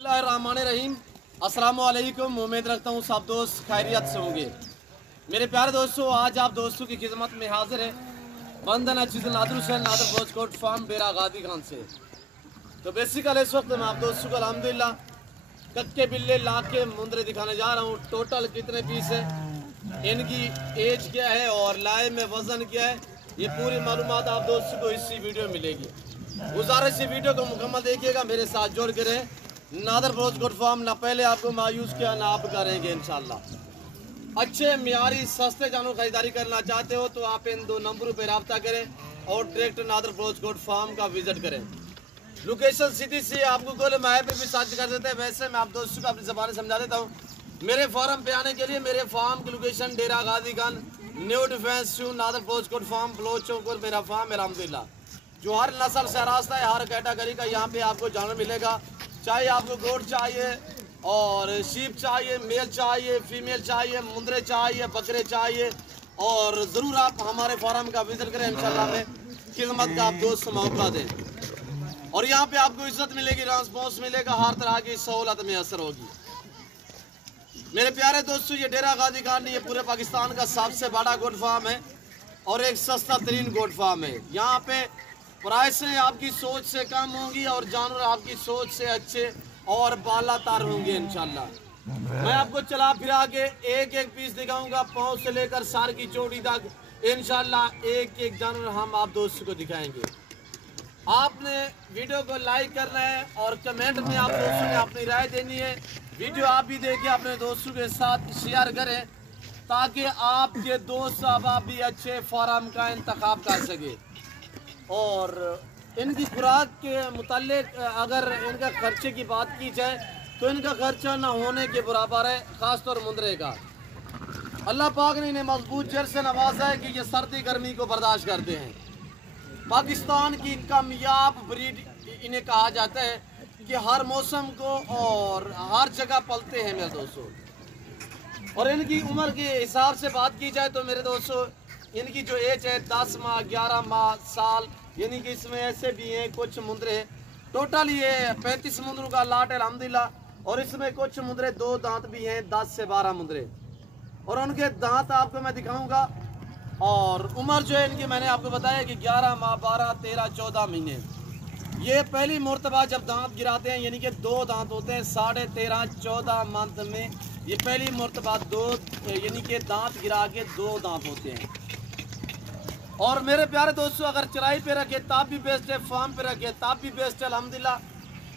बिस्मिल्लाहिर्रहमानिर्रहीम। अस्सलाम वालेकुम। उम्मीद रखता हूँ सब दोस्त खैरियत से होंगे। मेरे प्यारे दोस्तों, आज आप दोस्तों की खिदमत में हाजिर है बंदन अजीज़ नादर हुसैन नादर बोचकोट फार्म बेरा गादी खान से। तो बेसिकली इस वक्त मैं आप दोस्तों को अल्हम्दुलिल्लाह कक्के बिल्ले लाके मुंदरे दिखाने जा रहा हूँ। टोटल कितने पीस है, इनकी एज क्या है और लाए में वज़न क्या है, ये पूरी मालूमात आप दोस्तों को इसी वीडियो में मिलेगी। गुजारिश वीडियो को मुकम्मल देखिएगा, मेरे साथ जोड़ के रहें। नादर बोचकोट फार्म ना पहले आपको मायूस किया ना आप करेंगे इंशाल्लाह। अच्छे मियारी सस्ते जानवर खरीदारी करना चाहते हो तो आप इन दो नंबरों पर रब्ता करें और डायरेक्ट नादर बोचकोट फार्म का विजिट करें। लोकेशन सीधी सी आपको गूगल मैप पे भी सर्च कर देते हैं। वैसे मैं आप दोस्तों को अपनी ज़बान समझा देता हूँ। मेरे फार्म पे आने के लिए मेरे फार्म की लोकेशन डेरा गादी खान न्यू डिफेंस शू नादर बोचकोट फार्म ब्लोच चौक और मेरा फार्म है अल्हम्दुलिल्लाह। जो हर नस्ल से रास्ता है, हर कैटेगरी का यहाँ पे आपको जानवर मिलेगा। चाहे आपको गोट चाहिए और शीप चाहिए, मेल चाहिए, फीमेल चाहिए, मुंदरे चाहिए, बकरे चाहिए, और ज़रूर आप हमारे फार्म का विजिट करें। इंशाल्लाह में खिदमत का आप दोस्त मौका दें और यहाँ पे आपको इज्जत मिलेगी, रिस्पॉन्स मिलेगा, हर तरह की सहूलत में असर होगी। मेरे प्यारे दोस्तों, ये डेरा गादी खान ये पूरे पाकिस्तान का सबसे बड़ा गोट फार्म है और एक सस्ता तरीन गोट फार्म है। यहाँ पे प्राइसें आपकी सोच से कम होंगी और जानवर आपकी सोच से अच्छे और बालातर होंगे इंशाल्लाह। मैं आपको चला फिरा के एक एक पीस दिखाऊंगा, पाँव से लेकर सर की चोटी तक इंशाल्लाह एक एक जानवर हम आप दोस्तों को दिखाएंगे। आपने वीडियो को लाइक करना है और कमेंट में आप दोस्तों ने अपनी राय देनी है। वीडियो आप भी देखें, अपने दोस्तों के साथ शेयर करें ताकि आपके दोस्त आप भी अच्छे फार्म का इंतखाब कर सके। और इनकी खुराक के मुतालिक अगर इनका खर्चे की बात की जाए तो इनका खर्चा ना होने के बराबर है, ख़ास तौर मुंदरे का। अल्लाह पाक ने इन्हें मजबूत जड़ से नवाजा है कि ये सर्दी गर्मी को बर्दाश्त करते हैं। पाकिस्तान की कामयाब ब्रीड इन्हें कहा जाता है कि हर मौसम को और हर जगह पलते हैं मेरे दोस्तों। और इनकी उम्र के हिसाब से बात की जाए तो मेरे दोस्तों इनकी जो एज है 10 माह 11 माह साल, यानी कि इसमें ऐसे भी हैं कुछ मुंदरे। टोटल ये 35 मुंदरों का लाट है अल्हम्दुलिल्लाह। और इसमें कुछ मुंदरे 2 दांत भी हैं, 10 से 12 मुंदरे, और उनके दांत आपको मैं दिखाऊंगा। और उम्र जो है इनकी मैंने आपको बताया कि 11 माह 12 13 14 महीने। ये पहली मरतबा जब दांत गिराते हैं, यानी कि 2 दांत होते हैं 13.5 14 मंथ में। ये पहली मरतबा 2 यानी कि दांत गिरा के 2 दांत होते हैं। और मेरे प्यारे दोस्तों, अगर चराई पे रखे तब भी बेस्ट है, फार्म पे रखे तब भी बेस्ट है अल्हम्दुलिल्लाह।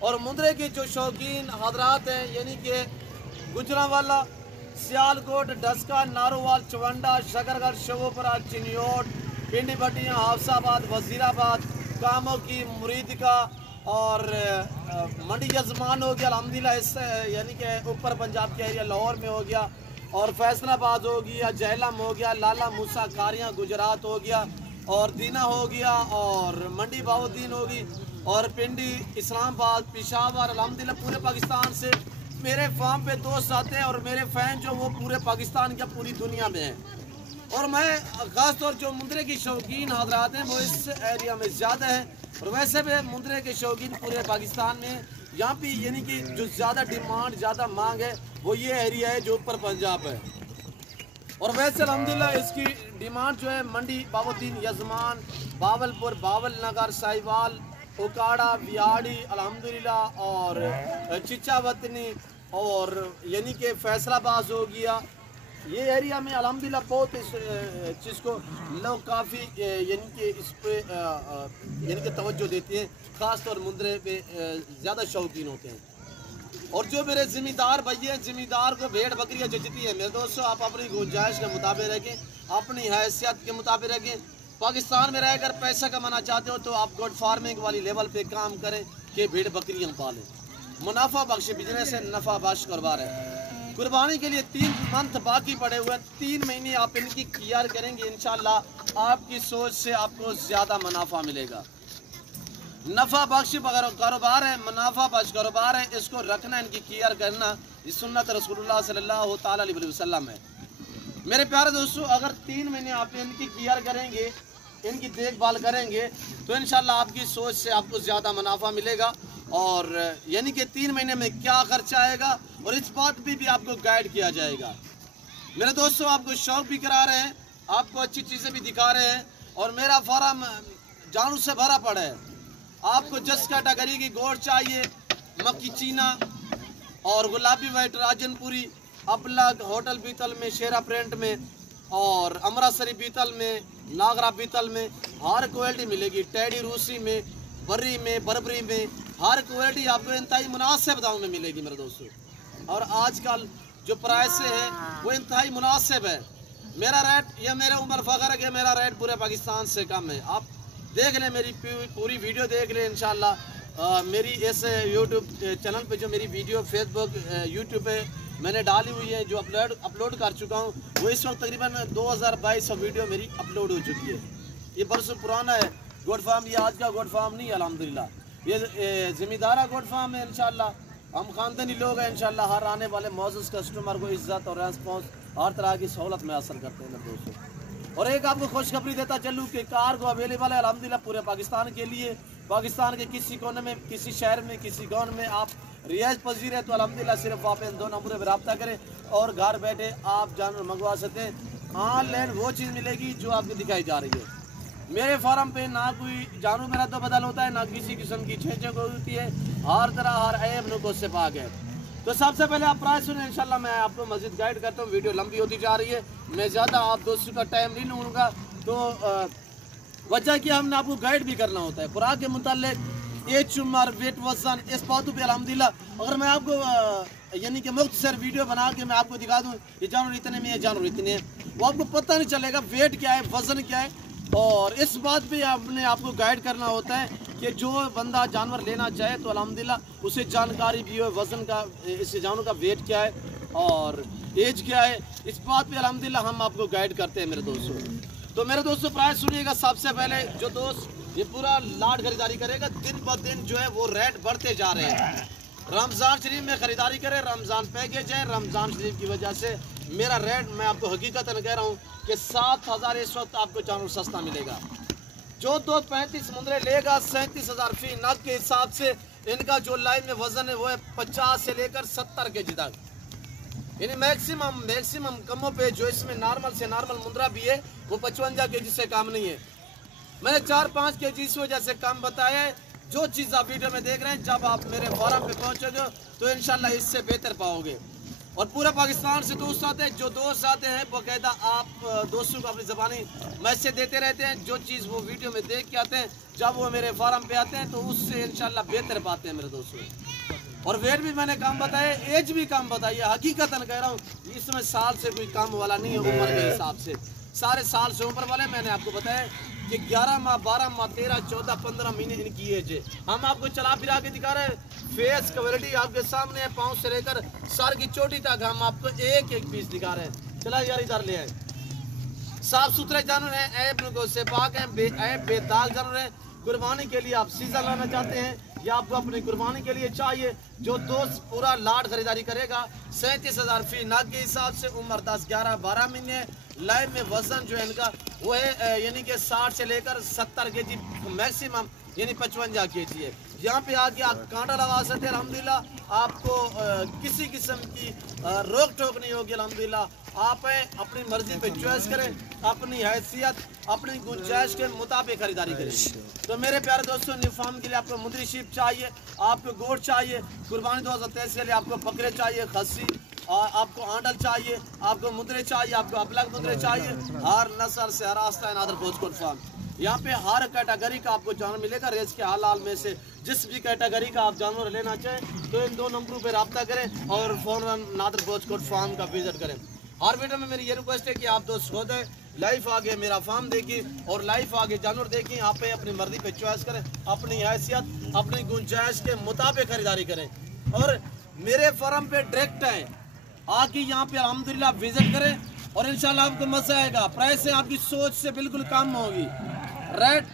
और मुंदरे के जो शौकीन हजरात हैं, यानी कि गुजरांवाला, सियालकोट, डस्का, नारोवाल, चवंडा, शकरगढ़, शगोपुरा, चिन्योट, पिंडी भट्टियाँ, हाफसाबाद, वजीराबाद, कामों की, मुरीद का और मंडी जजमान हो गया अल्हम्दुलिल्लाह। इससे यानी कि ऊपर पंजाब के एरिया लाहौर में हो गया, और फैसलाबाद हो गया, जहलम हो गया, लाला मूसा कारियाँ गुजरात हो गया, और दीना हो गया, और मंडी बाउद्दीन होगी, और पिंडी, इस्लामाबाद, पेशावर, अल्हम्दुलिल्लाह पूरे पाकिस्तान से मेरे फार्म पे दोस्त आते हैं। और मेरे फ़ैन जो वो पूरे पाकिस्तान या पूरी दुनिया में हैं। और मैं ख़ास तौर जो मुंदरे की शौकीन हजरात हैं वो इस एरिया में ज़्यादा है। और वैसे भी मुंदरे के शौकीन पूरे पाकिस्तान में यहाँ पे यानी कि जो ज़्यादा डिमांड ज़्यादा मांग है वो ये एरिया है जो ऊपर पंजाब है। और वैसे अल्हम्दुलिल्लाह इसकी डिमांड जो है मंडी बाउद्दीन, यजमान, बावलपुर, बावल नगर, साहिवाल, उकाड़ा, बियाड़ी अल्हम्दुलिल्लाह, और चिचावतनी, और यानी कि फैसलाबाद हो गया। ये एरिया में अल्हम्दुलिल्लाह बहुत इस चीज़ को लोग काफ़ी यानी कि इस पे यानी कि तवज्जो देते हैं, ख़ास तौर मुंदरे पे ज़्यादा शौकीन होते हैं। और जो मेरे ज़िम्मेदार भैया हैं, ज़िम्मेदार को भेड़ बकरियाँ जचती है मेरे दोस्तों, आप अपनी गुंजाइश के मुताबिक रखें, अपनी हैसियत के मुताबिक रखें। पाकिस्तान में रहकर पैसा कमाना चाहते हो तो आप गोट फार्मिंग वाली लेवल पे काम करें कि भेड़ बकरियाँ पालें। मुनाफा बख्श बिजनेस है, नफ़ा बख्श कारोबार है। कुर्बानी के लिए 3 मंथ बाकी पड़े हुए हैं, 3 महीने आप इनकी केयर करेंगे, इंशाल्लाह आपकी सोच से आपको ज़्यादा मुनाफा मिलेगा। नफ़ा बख्श कारोबार है, मुनाफा बख्श कारोबार है। इसको रखना, इनकी केयर करना, ये सुन्नत रसूलुल्लाह सल्लल्लाहु ताला अलैहि वसल्लम है। मेरे प्यारे दोस्तों, अगर 3 महीने आप इनकी केयर करेंगे, इनकी देखभाल करेंगे तो इंशाल्लाह आपकी सोच से आपको ज़्यादा मुनाफा मिलेगा। और यानी कि 3 महीने में क्या खर्चा आएगा और इस बात पे भी आपको गाइड किया जाएगा। मेरे दोस्तों, आपको शौक भी करा रहे हैं, आपको अच्छी चीज़ें भी दिखा रहे हैं और मेरा फार्म जानवर से भरा पड़ा है। आपको जिस कैटेगरी की गोट चाहिए, मक्की चीना और गुलाबी वाइट राजनपुरी, अपलग, होटल बीतल में, शेरा प्रिंट में और अमृतसरी बीतल में, नागरा बीतल में हर क्वालिटी मिलेगी। टैडी रूसी में, बर्री में, बरबरी में हर क्वालिटी आपको इंतहाई मुनासिब दाम में मिलेगी मेरे दोस्तों। और आजकल जो प्राइस है वो इंतहाई मुनासिब है। मेरा रेट, यह मेरा उम्र फ़ख्र है कि मेरा रेट पूरे पाकिस्तान से कम है। आप देख लें, मेरी पूरी वीडियो देख लें इंशाल्लाह। मेरी इस यूट्यूब चैनल पे जो मेरी वीडियो फेसबुक यूट्यूब पे मैंने डाली हुई है, जो अपलोड कर चुका हूँ, वो इस वक्त तकरीबन 2200 वीडियो मेरी अपलोड हो चुकी है। ये बरसों पुराना है गोट फार्म, ये आज का गोट फार्म नहीं है अल्हम्दुलिल्लाह। ये ज़िम्मेदारा गोट फार्म है इंशाल्लाह। हम खानदानी लोग हैं इंशाल्लाह। हर आने वाले मौजूद कस्टमर को इज्जत और रेस्पॉन्स हर तरह की सहूलत में हासिल करते हैं मेरे दोस्तों। और एक आपको खुशखबरी देता चलूँ कि कार को अवेलेबल है अल्हम्दुलिल्लाह पूरे पाकिस्तान के लिए। पाकिस्तान के किसी कोने में, किसी शहर में, किसी गाँव में आप रियाज पजीर है तो अल्हम्दुलिल्लाह सिर्फ आप इन 2 नंबरों पर रब्ता करें और घर बैठे आप जानवर मंगवा सकते हैं। ऑनलाइन वो चीज़ मिलेगी जो आपको दिखाई जा रही है। मेरे फार्म पे ना कोई जानवर मेरा तो बदल होता है, ना किसी किस्म की छेंचों को होती है। हर तरह हर ऐब नुको से पाक है। तो सबसे पहले आप प्राइस सुने इंशाल्लाह। मैं आपको मस्जिद गाइड करता हूँ। वीडियो लंबी होती जा रही है, मैं ज़्यादा आप दोस्तों का टाइम नहीं लूँगा। तो वजह कि हमने आपको गाइड भी करना होता है खुराक के मुतालिक, एज, उम्र, वेट, वजन, इस बातों पे अल्हम्दुलिल्लाह। अगर मैं आपको यानी कि मुख्तसर वीडियो बना के मैं आपको दिखा दूँ ये जानवर इतने में, ये जानवर इतने हैं, वो आपको पता नहीं चलेगा वेट क्या है, वजन क्या है। और इस बात पे आपने आपको गाइड करना होता है कि जो बंदा जानवर लेना चाहे तो अल्हम्दुलिल्लाह उसे जानकारी भी हो, वज़न का, इस जानवर का वेट क्या है और एज क्या है, इस बात पे अल्हम्दुलिल्लाह हम आपको गाइड करते हैं मेरे दोस्तों। तो मेरे दोस्तों प्राइस सुनिएगा। सबसे पहले जो दोस्त ये पूरा लाट खरीदारी करेगा, दिन ब दिन जो है वो रेट बढ़ते जा रहे हैं। रमज़ान शरीफ में ख़रीदारी करें, रमज़ान पैकेज है, रमज़ान शरीफ की वजह से मेरा रेट, मैं आपको हकीकतन कह रहा हूँ कि 7000 इस वक्त आपको जानवर सस्ता मिलेगा। जो 235 मुंदरे लेगा 37,000 फी नग के हिसाब से। इनका जो लाइन में वजन है वो है 50 से लेकर 70 के जी तक, यानी मैक्सिमम कमों पे जो इसमें नॉर्मल से नॉर्मल मुंदरा भी है वो 55 के जी से कम नहीं है। मैंने 4-5 के जी इस वजह से कम बताया है। जो चीज़ आप वीडियो में देख रहे हैं, जब आप मेरे फार्म पे पहुंचोगे तो इंशाल्लाह इससे बेहतर पाओगे। और पूरा पाकिस्तान से दोस्त आते हैं, जो दोस्त आते हैं बाकायदा आप दोस्तों को अपनी ज़बानी मैसेज देते रहते हैं। जो चीज़ वो वीडियो में देख के आते हैं, जब वो मेरे फार्म पे आते हैं तो उससे इंशाल्लाह बेहतर पाते हैं मेरे दोस्तों। और वेट भी मैंने कम बताया, एज भी कम बताई है। हकीकतन कह रहा हूँ, इसमें साल से कोई कम वाला नहीं है उम्र के हिसाब से, सारे साल से उम्र वाले। मैंने आपको बताया कि 11 माह, 12 माह, 13, 14, 15 महीने इनकी एज है। हम आपको चला फिरा के दिखा रहे हैं। फेस क्वालिटी आपके सामने है, पाँव से लेकर सर की चोटी तक हम आपको एक एक पीस दिखा रहे हैं। चला यार इधर ले आए। साफ सुथरे जानवर हैं, ऐब नुको से पाक हैं, बेदाग जानवर हैं। कुर्बानी के लिए आप सीजन लाना चाहते हैं या आपको अपनी कुर्बानी के लिए चाहिए, जो दोस्त पूरा लाट खरीदारी करेगा 37,000 फी नग के हिसाब से। उम्र 10, 11, 12 महीने। लाइव में वजन जो है इनका वो है यानी कि 60 से लेकर 70 के जी मैक्सिमम, यानी 55 के जी है। यहाँ पे आके आप कांटा लगा सकते हैं अल्हम्दुलिल्लाह। आपको किसी किस्म की रोक टोक नहीं होगी अल्हम्दुलिल्लाह। आप अपनी मर्जी पे चॉइस करें, अपनी हैसियत, अपनी गुंजाइश के मुताबिक खरीदारी करें। तो मेरे प्यारे दोस्तों, न्यू फार्म के लिए आपको मुंदरी शीप चाहिए, आपको गोट चाहिए, कुर्बानी 2023 के लिए आपको बकरे चाहिए, खस्सी, और आपको आंडल चाहिए, आपको मुंदरे चाहिए, आपको अपलग मुंदरे चाहिए, हर नस्ल से हर आस्था नादर भोजकोट फार्म। यहाँ पे हर कैटेगरी का आपको जानवर मिलेगा। रेस के हाल में से जिस भी कैटेगरी का आप जानवर लेना चाहें तो इन 2 नंबरों पर रब्ता करें और फ़ौरन नादर भोजकोट फार्म का विजिट करें। हर वीडियो में मेरी ये रिक्वेस्ट है कि आप दोस्त खुद लाइव आगे मेरा फार्म देखिए और लाइव आगे जानवर देखिए। आप अपनी मर्जी पे चॉइस करें, अपनी हैसियत, अपनी गुंजाइश के मुताबिक खरीदारी करें और मेरे फार्म पे डायरेक्ट आएँ, आके यहाँ पे अल्हम्दुलिल्लाह विजिट करें और इंशाल्लाह आपको मजा आएगा। प्राइस आपकी सोच से बिल्कुल कम होगी, रेट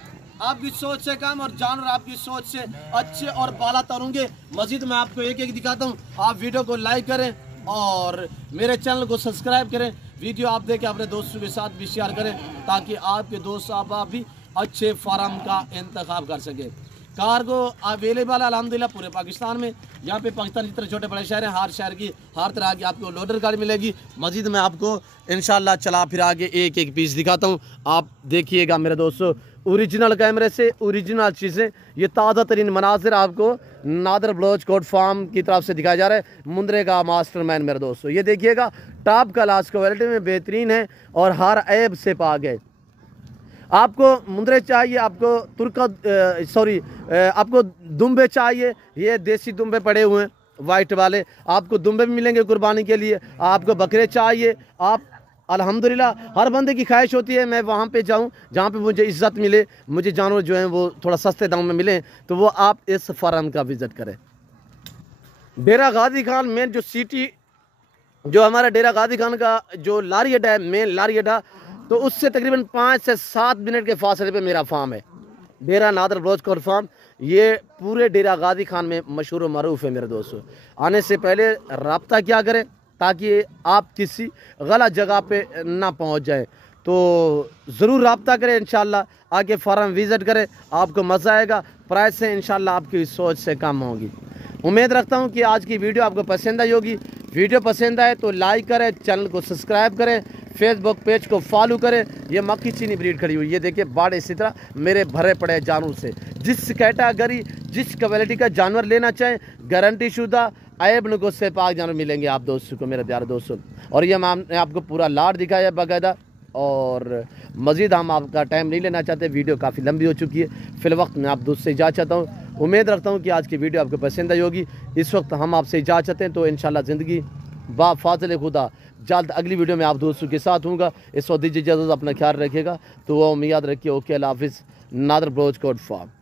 आपकी सोच से कम और जानवर आपकी सोच से अच्छे और बाला तर होंगे। मजीद मैं आपको एक एक दिखाता हूँ। आप वीडियो को लाइक करें और मेरे चैनल को सब्सक्राइब करें। वीडियो आप देखें, अपने दोस्तों के साथ भी शेयर करें ताकि आपके दोस्त आप भी अच्छे फार्म का इंतखाब कर सके। कार्गो अवेलेबल है अल्हम्दुलिल्लाह पूरे पाकिस्तान में। यहाँ पे पाकिस्तान जितने छोटे बड़े शहर हैं, हर शहर की हर तरह की आपको लोडर गाड़ी मिलेगी। मजीद मैं आपको इंशाल्लाह चला फिर आगे एक एक पीस दिखाता हूँ, आप देखिएगा मेरे दोस्तों। ओरिजिनल कैमरे से ओरिजिनल चीज़ें, ये ताज़ा तरीन मनाजिर आपको नादर बलोच कोट फार्म की तरफ से दिखाया जा रहा है। मुंद्रे का मास्टरमैन मेरे दोस्तों, ये देखिएगा टॉप क्लास क्वालिटी में बेहतरीन है और हर ऐब से पाक है। आपको मुंद्रे चाहिए, आपको आपको दुम्बे चाहिए, ये देसी दुम्बे पड़े हुए हैं वाइट वाले, आपको दुम्बे भी मिलेंगे कुर्बानी के लिए। आपको बकरे चाहिए, आप अल्हम्दुलिल्लाह हर बंदे की ख्वाहिश होती है मैं वहाँ पे जाऊँ जहाँ पे मुझे इज़्ज़त मिले, मुझे जानवर जो हैं वो थोड़ा सस्ते दाम में मिले, तो वो आप इस फार्म का विज़िट करें। डेरा गाजी खान मेन जो सिटी, जो हमारा डेरा गाजी खान का जो लारी अड्डा है, मेन लारी अड्डा, तो उससे तकरीबन 5 से 7 मिनट के फासले पे मेरा फार्म है, डेरा नादर बलोच कोट फार्म। ये पूरे डेरा गाजी खान में मशहूर मरूफ है मेरे दोस्तों। आने से पहले रब्ता क्या करें ताकि आप किसी गलत जगह पे ना पहुंच जाएं, तो ज़रूर रब्ता करें। इंशाल्लाह आके फार्म विज़िट करें, आपको मज़ा आएगा। प्राइस से इंशाल्लाह आपकी सोच से कम होगी। उम्मीद रखता हूं कि आज की वीडियो आपको पसंद आई होगी। वीडियो पसंद आए तो लाइक करें, चैनल को सब्सक्राइब करें, फेसबुक पेज को फॉलो करें। ये मक्खी चीनी ब्रीड खड़ी हुई, ये देखिए बाढ़ इसी तरह मेरे भरे पड़े जानवर से। जिस कैटेगरी जिस क्वालिटी का जानवर लेना चाहें, गारंटी शुदा ऐब नुकस से पाक जानवर मिलेंगे आप दोस्तों को, मेरे प्यारे दोस्तों। और ये हमने आपको पूरा लाट दिखाया है बाकायदा, और मज़ीद हम आपका टाइम नहीं लेना चाहते, वीडियो काफ़ी लंबी हो चुकी है। फ़िलवक्त मैं आप दोस्त से इजाज़त चाहता हूँ। उम्मीद रखता हूँ कि आज की वीडियो आपको पसंद आई होगी। इस वक्त हम आपसे इजाज़त चाहते हैं, तो इंशाल्लाह ज़िंदगी बा फाज़िल खुदा जल्द अगली वीडियो में आप दोस्तों के साथ हूँगा। इस वक्त दीजिए इजाज़त, अपना ख्याल रखिएगा। तो वो याद रखिए। ओके, अल्लाह हाफ़िज़। नादर बलोच कोट फार्म।